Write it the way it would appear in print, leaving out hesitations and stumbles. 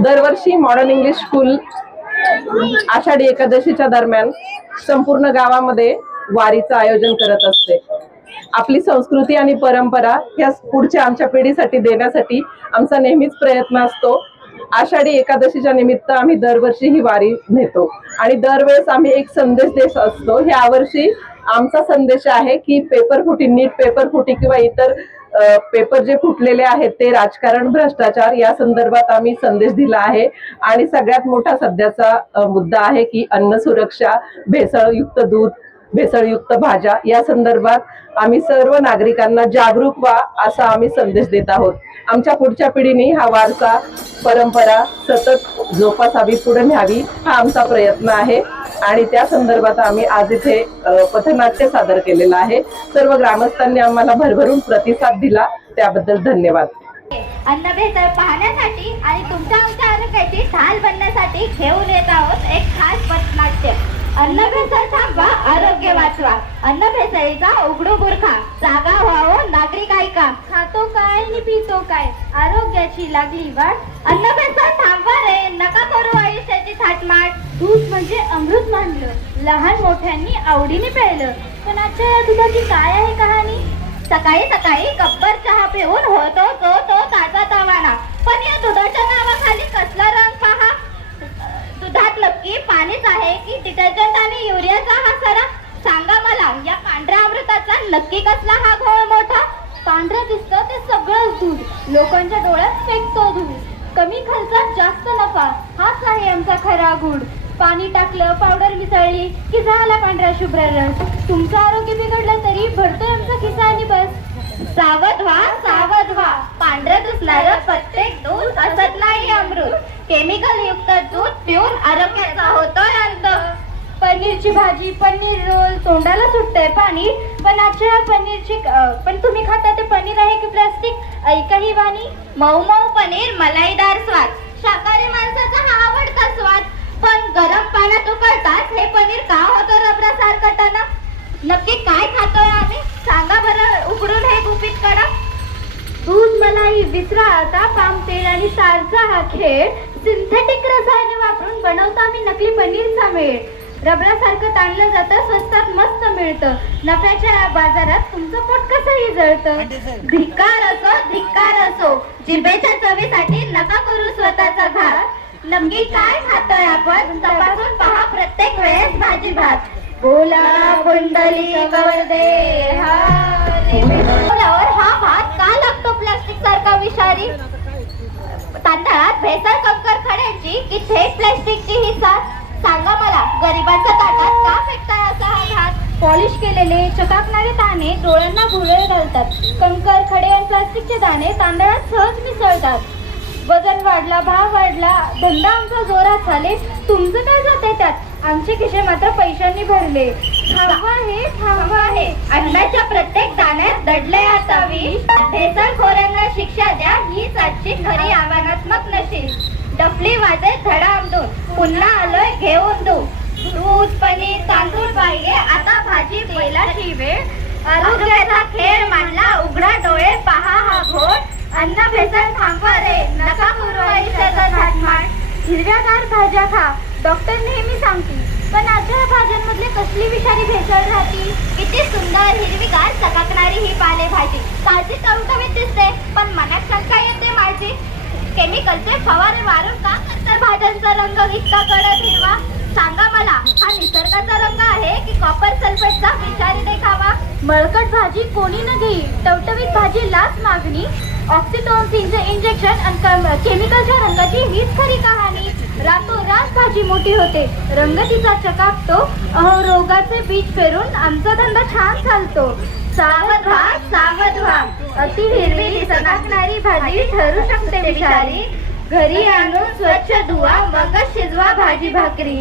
दरवर्षी modern English school Ashadhi एकादशीच्या दरम्यान संपूर्ण गावामध्ये वारीचं आयोजन करत असते। आपली संस्कृती आणि परंपरा ह्या पुढच्या आमच्या पिढीसाठी देण्यासाठी आमचा नेहमीच प्रयत्न असतो। आषाढी एकादशीच्या निमित्त आम्ही दरवर्षी ही वारी नेतो आणि दरवेळेस आम्ही एक संदेश देत असतो। यावर्षी आमचा संदेश आहे की पेपर फुटी, नीट पेपर फुटी किंवा इतर पेपर जे फुटलेले आहेत ते राजकारण, भ्रष्टाचार या संदर्भात आम्ही संदेश दिला आहे। आणि सगळ्यात मोठा सध्याचा मुद्दा आहे की अन्न सुरक्षा, भेसळयुक्त दूध, भेसळयुक्त भाज्या या संदर्भात आम्ही सर्व नागरिकांना जागरूक व्हा असा आम्ही संदेश देत आहोत। आमच्या पुढच्या पिढीने हा वारसा, परंपरा सतत जोपासावी, पुढे न्यावी हा आमचा प्रयत्न आहे आणि त्या संदर्भात आम्ही आज इथे पथनाट्य सादर केलेलं आहे। सर्व ग्रामस्थांनी आम्हाला भरभरून प्रतिसाद दिला त्याबद्दल धन्यवाद। अन्न भेसळ पाहण्यासाठी आणि तुमच्या आमच्या आरोग्याची ढाल बनण्यासाठी घेऊन येत आहोत एक खास पथनाट्य। अन्न भेसळ थांबवा, आरोग्य वाचवा। अन्न भेसळीचा उघडू बुरखा, जागा व्हावो नागरिक ऐका। खातो काय नि पितो काय, आरोग्याची लागली वाट। अन्न भेसळ थांबवा रे, नका करू आयुष्याची थाटमाट। दूध म्हणजे अमृत मानलं, लहान मोठ्यांनी आवडीने प्यायलं, पण आजच्या या दुधाची काय आहे कहाणी? सकाळी सकाळी कप्पर चहा पिऊन होतो तो ताजा तवाना, पण या दुधाच्या नावाखाली कसला रंग पहा। दुधात नक्की पाणीच आहे की डिटर्जंट आणि युरियाचा हा सरा? सांगा मला, या पांढऱ्या अमृताचा नक्की कसला हा घोळ मोठा? पांढरं दिसतं ते सगळंच दूध, लोकांच्या डोळ्यात फेकतो दूध। कमी खर्चात जास्त नफा, हाच आहे आमचा खरा गुड। पाणी टाकलं, पावडर मिसळली की झाला पांढरा शुभ्र रस। तुमचं आरोग्य बिघडलं तरी भरतोय आमचा खिसा आणि बस। सावध व्हा, सावध व्हा, पांढरं दिसणारं प्रत्येक दूध असत नाही अमृत। केमिकल युक्त दूध पिऊन आरोग्याचा होतोय अंत। पनीरची भाजी, पनीर रोल, तोंडाला सुटतंय पाणी, पण आजच्या पनीरची पण तुम्ही खाता ते पनीर आहे की प्लास्टिक? ऐका ही वाणी, मऊ मऊ पनीर, मलाईदार स्वाद, शाकाहारी माणसाचा हा आवडता स्वाद। पण गरम पाण्यात उकळतात हे पनीर का होतं रबरासारखं टणक? नक्की काय खातोय आम्ही? सांगा बरं उघडून हे गुपित कडा। दूध, मलाई, विसरा आता पाम तेल आणि सारचा हा खेळ। सिंथेटिक रसायने वापरून बनवतो आम्ही नकली पनीरचा मेळ। रबरासारखं ताणलं जातं, स्वस्तात मस्त मिळतं, नफ्याच्या बाजारात तुमचं पोट कसंही जळतं। धिक्कार असो, जिभेच्या चवीसाठी नका करू स्वतःचा घात। नक्की काय खातोय आपण? तपासून पहा प्रत्येक वेळेस भाजी भात। बोला कुंडली वरदे हा भात का लागतो प्लास्टिक सारखा विषारी? तांदळात भेसळ कंकर खड्यांची की थेट प्लास्टिकची ही साथ? सांगा मला, गरिबांच्या ताटात का फेकताय असा हा घात? पॉलिश केलेले चकाकणारे दाणे डोळ्यांना भुरळ घालतात, कंकर खडे आणि प्लास्टिकचे दाणे तांदळात सहज मिसळतात। वजन वाढला, भाव वाढला, धंदा आमचा जोरात झाले, तुमचं काय जाते त्यात? आमचे खिसे मात्र पैशांनी भरले। थांबवा हे, अन्नाच्या प्रत्येक दाण्यात दडलंय आता विष। भेसळखोरांना शिक्षा द्या, हीच आजची खरी आव्हानात्मक नशीब। डफली वाजे धडा आमदून, पुन्हा आलोय घेऊन दूध, पनीर, तांदूळ पाहिजे आता भाजी तेलाची वेळ। आरोग्याचा खेळ मांडला, उघडा डोळे पहा हा घोट। अन्न भेसळ थांबवा रे, नका करू आयुष्याचा थाटमाट। हिरव्यागार भाज्या खा, डॉक्टर नेहमी सांगतील, पण आजच्या भाज्यांमधले कसली विषारी भेसळ राहती? किती सुंदर हिरवीगार चकाकणारी ही पालेभाजी, ताजी टवटवीत दिसते, पण मनात शंका येते माझी। केमिकलचे फवारे मारून का तर भाज्यांचा रंग इतका कडक हिरवा? सांगा मला, हा निसर्गाचा रंग आहे की कॉपर सल्फेटचा विषारी देखावा? मळकट भाजी कोणी न घेई, टवटवीत भाजीलाच मागणी। ऑक्सिटोसिनचे इंजेक्शन आणि केमिकलच्या रंगाची हीच खरी कहाणी। रातोरात भाजी मोठी होते, रंग तिचा चकाकतो, रोगाचे बीज पेरून आमचा धंदा छान चालतो। सावध व्हा, अति हिरवी चकाकणारी भाजी ठरू शकते विषारी। घरी आणून स्वच्छ धुवा, मगच शिजवा भाजी भाकरी।